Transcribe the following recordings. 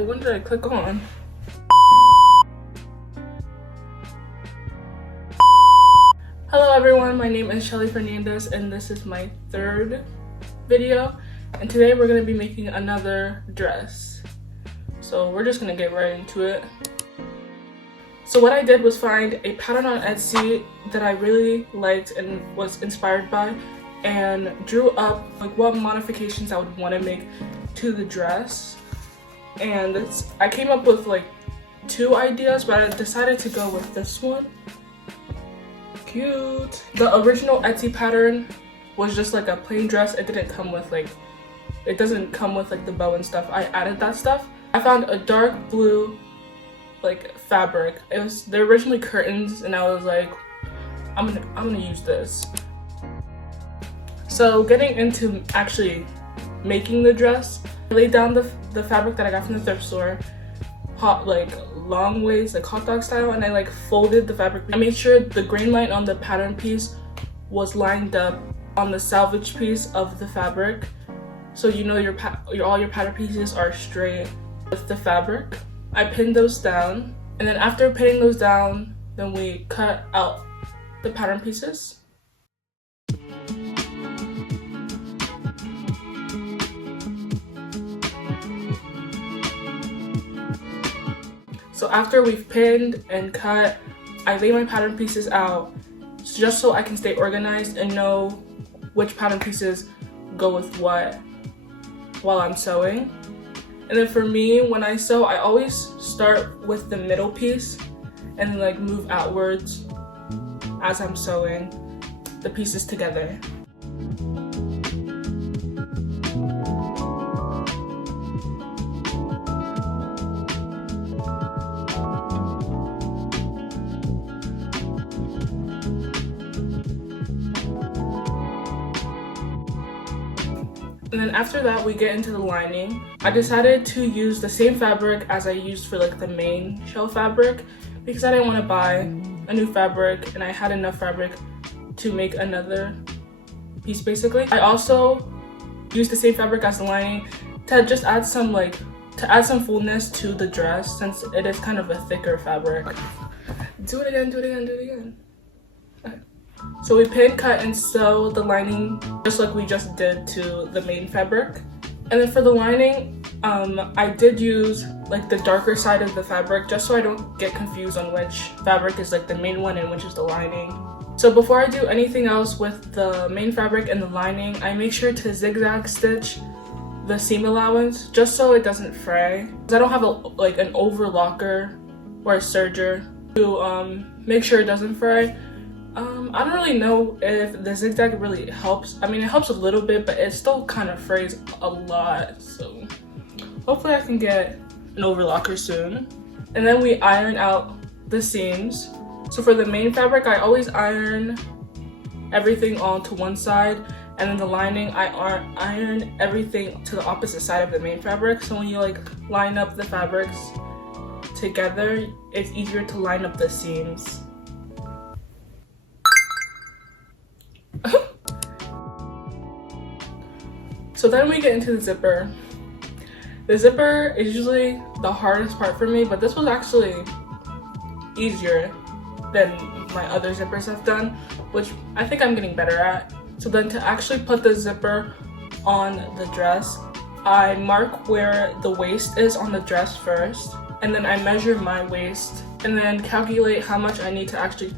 When did I click on? Hello everyone, my name is Shelly Fernandez and this is my third video, and today we're going to be making another dress. So we're just going to get right into it. So what I did was find a pattern on Etsy that I really liked and was inspired by, and drew up like what modifications I would want to make to the dress. And I came up with like 2 ideas, but I decided to go with this one. Cute. The original Etsy pattern was just like a plain dress. It didn't come with like, it doesn't come with like the bow and stuff. I added that stuff. I found a dark blue like fabric. They're originally curtains, and I was like, I'm gonna use this. So getting into actually making the dress, I laid down the fabric that I got from the thrift store, like long waist, like hot dog style, and I like folded the fabric. I made sure the grain line on the pattern piece was lined up on the salvage piece of the fabric, so you know all your pattern pieces are straight with the fabric. I pinned those down, and then after pinning those down, then we cut out the pattern pieces. So after we've pinned and cut, I lay my pattern pieces out just so I can stay organized and know which pattern pieces go with what while I'm sewing. And then for me, when I sew, I always start with the middle piece and then like move outwards as I'm sewing the pieces together. And then after that, we get into the lining. I decided to use the same fabric as I used for like the main shell fabric, because I didn't want to buy a new fabric and I had enough fabric to make another piece basically. I also used the same fabric as the lining to just add some fullness to the dress, since it is kind of a thicker fabric. Do it again, do it again, do it again. Okay. So we pin, cut, and sew the lining just like we just did to the main fabric. And then for the lining, I did use like the darker side of the fabric just so I don't get confused on which fabric is like the main one and which is the lining. So before I do anything else with the main fabric and the lining, I make sure to zigzag stitch the seam allowance just so it doesn't fray. Because I don't have an overlocker or a serger to make sure it doesn't fray. I don't really know if the zigzag really helps. I mean, it helps a little bit, but it still kind of frays a lot. So hopefully I can get an overlocker soon. And then we iron out the seams. So for the main fabric, I always iron everything onto one side, and then the lining, I iron everything to the opposite side of the main fabric. So when you like line up the fabrics together, it's easier to line up the seams. So then we get into the zipper. The zipper is usually the hardest part for me, but this was actually easier than my other zippers I've done, which I think I'm getting better at. So then to actually put the zipper on the dress, I mark where the waist is on the dress first, and then I measure my waist and then calculate how much I need to actually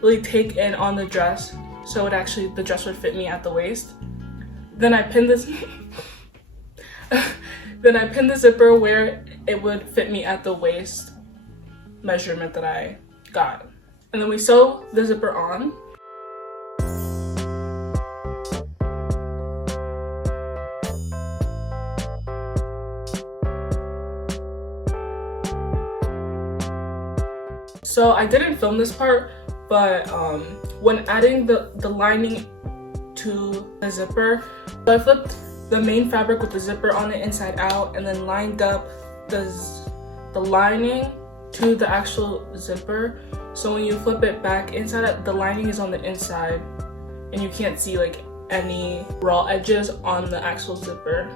really take in on the dress so the dress would fit me at the waist. Then I pin this then I pin the zipper where it would fit me at the waist measurement that I got. And then we sew the zipper on. So I didn't film this part, but when adding the lining to the zipper, so I flipped the main fabric with the zipper on it inside out, and then lined up the lining to the actual zipper. So when you flip it back inside, the lining is on the inside and you can't see like any raw edges on the actual zipper.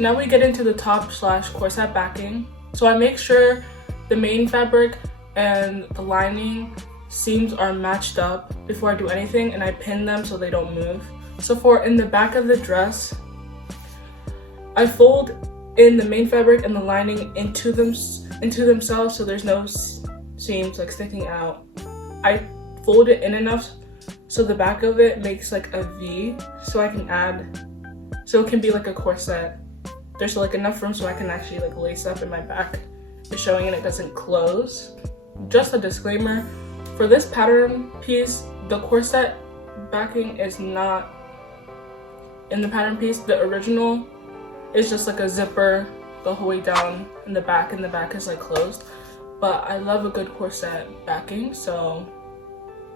So now we get into the top slash corset backing. So I make sure the main fabric and the lining seams are matched up before I do anything, and I pin them so they don't move. So for in the back of the dress, I fold in the main fabric and the lining into themselves so there's no seams like sticking out. I fold it in enough so the back of it makes like a V, so I can add, so it can be like a corset. There's like enough room so I can actually like lace up, and my back is showing and it doesn't close. Just a disclaimer, for this pattern piece, the corset backing is not in the pattern piece. The original is just like a zipper the whole way down in the back, and the back is like closed. But I love a good corset backing, so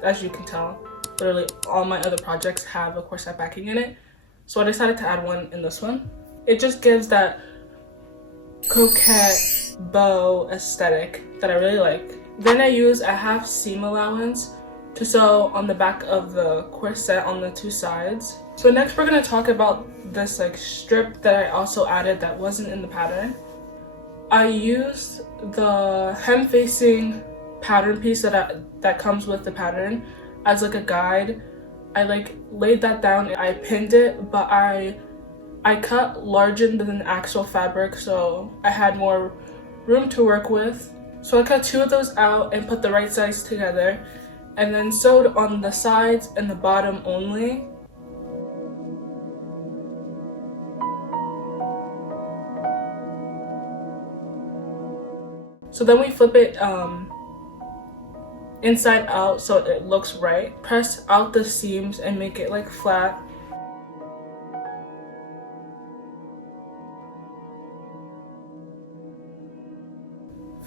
as you can tell, literally all my other projects have a corset backing in it. So I decided to add one in this one. It just gives that croquette bow aesthetic that I really like. Then I use a half seam allowance to sew on the back of the corset on the two sides. So next we're going to talk about this like strip that I also added that wasn't in the pattern. I used the hem facing pattern piece that comes with the pattern as like a guide. I like laid that down, I pinned it, but I cut larger than the actual fabric, so I had more room to work with. So I cut two of those out and put the right sides together, and then sewed on the sides and the bottom only. So then we flip it inside out so it looks right. Press out the seams and make it like flat.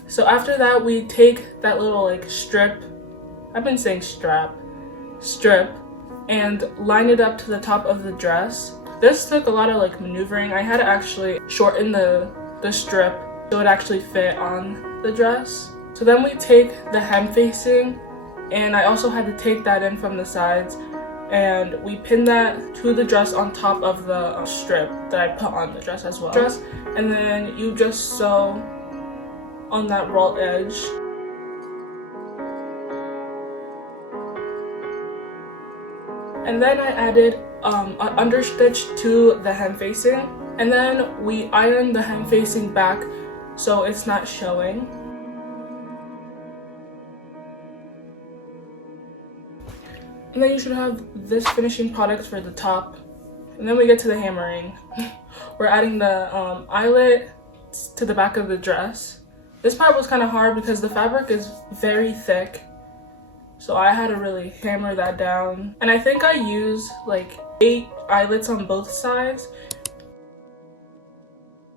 So after that, we take that little like strip, I've been saying strip, and line it up to the top of the dress. This took a lot of like maneuvering. I had to actually shorten the strip so it actually fit on the dress. So then we take the hem facing, and I also had to take that in from the sides, and we pin that to the dress on top of the strip that I put on the dress as well. And then you just sew on that raw edge. And then I added an understitch to the hem facing, and then we iron the hem facing back so it's not showing. And then you should have this finishing product for the top. And then we get to the hammering. We're adding the eyelet to the back of the dress. This part was kind of hard because the fabric is very thick, so I had to really hammer that down. And I think I used like 8 eyelets on both sides.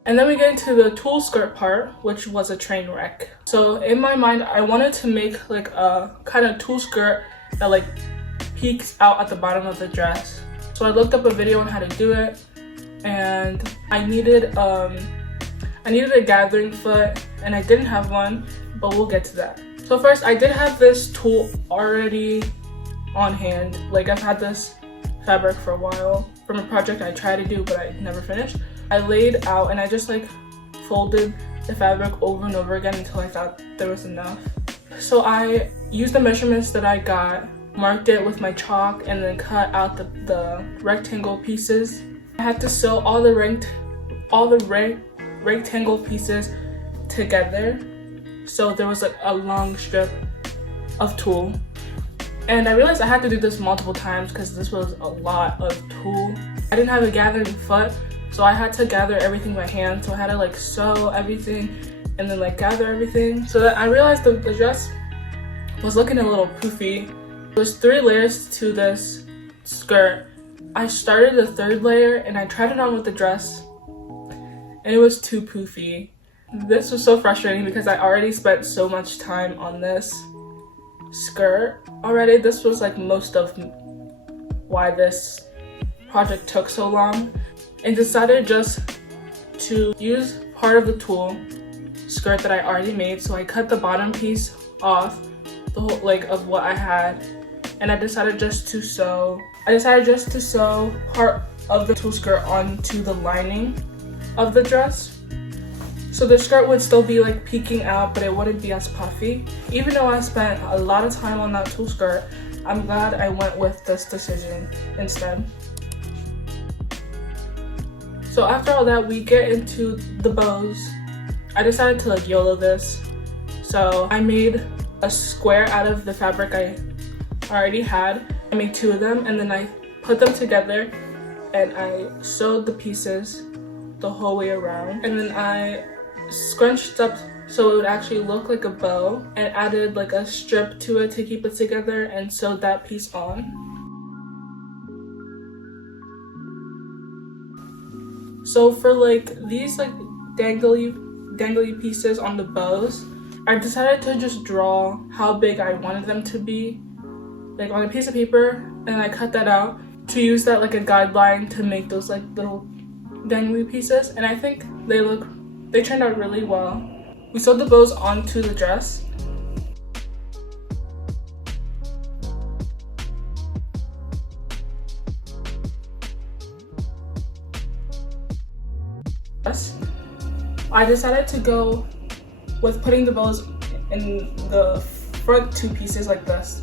And then we get into the tulle skirt part, which was a train wreck. So in my mind, I wanted to make like a kind of tulle skirt that like peeks out at the bottom of the dress. So I looked up a video on how to do it, and I needed a gathering foot, and I didn't have one, but we'll get to that. So first, I did have this tulle already on hand. Like, I've had this fabric for a while from a project I tried to do but I never finished. I laid out and I just like folded the fabric over and over again until I thought there was enough. So I used the measurements that I got, marked it with my chalk, and then cut out the rectangle pieces. I had to sew all the rectangle pieces together, so there was like a long strip of tulle. And I realized I had to do this multiple times because this was a lot of tulle. I didn't have a gathering foot, so I had to gather everything by hand. So I had to like sew everything and then like gather everything. So that I realized the dress was looking a little poofy. There's 3 layers to this skirt. I started the 3rd layer and I tried it on with the dress, and it was too poofy. This was so frustrating because I already spent so much time on this skirt already. This was like most of why this project took so long, and decided just to use part of the tulle skirt that I already made. So I cut the bottom piece off the whole like of what I had, and I decided just to sew part of the tulle skirt onto the lining. of the dress. So the skirt would still be like peeking out, but it wouldn't be as puffy. Even though I spent a lot of time on that tulle skirt, I'm glad I went with this decision instead. So after all that, we get into the bows. I decided to like YOLO this. So I made a square out of the fabric I already had. I made 2 of them and then I put them together and I sewed the pieces the whole way around. And then I scrunched up so it would actually look like a bow and added like a strip to it to keep it together and sewed that piece on. So for like these like dangly pieces on the bows, I decided to just draw how big I wanted them to be, like on a piece of paper, and I cut that out to use that like a guideline to make those like little dangly pieces, and I think they turned out really well. We sewed the bows onto the dress. I decided to go with putting the bows in the front 2 pieces like this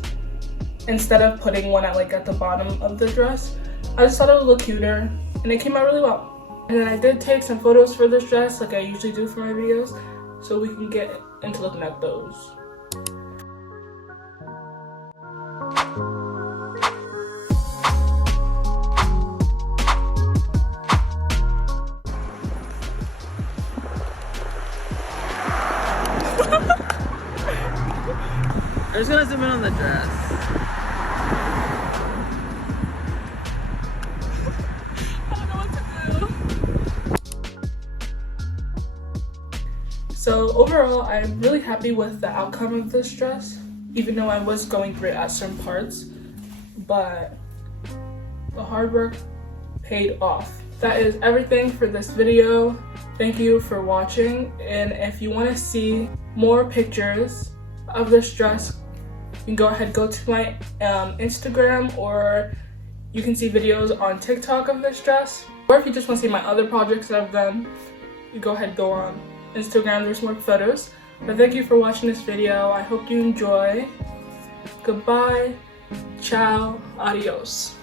instead of putting one at the bottom of the dress. I just thought it would look cuter and it came out really well. And then I did take some photos for this dress like I usually do for my videos, so we can get into looking at those. I'm just gonna zoom in on the dress. I don't know what to do. So overall, I'm really happy with the outcome of this dress, even though I was going through it at certain parts, but the hard work paid off. That is everything for this video. Thank you for watching, and if you want to see more pictures of this dress, you can go to my Instagram, or you can see videos on TikTok of this dress. Or if you just want to see my other projects that I've done, you go on Instagram, there's more photos. But thank you for watching this video. I hope you enjoy. Goodbye, ciao, adios.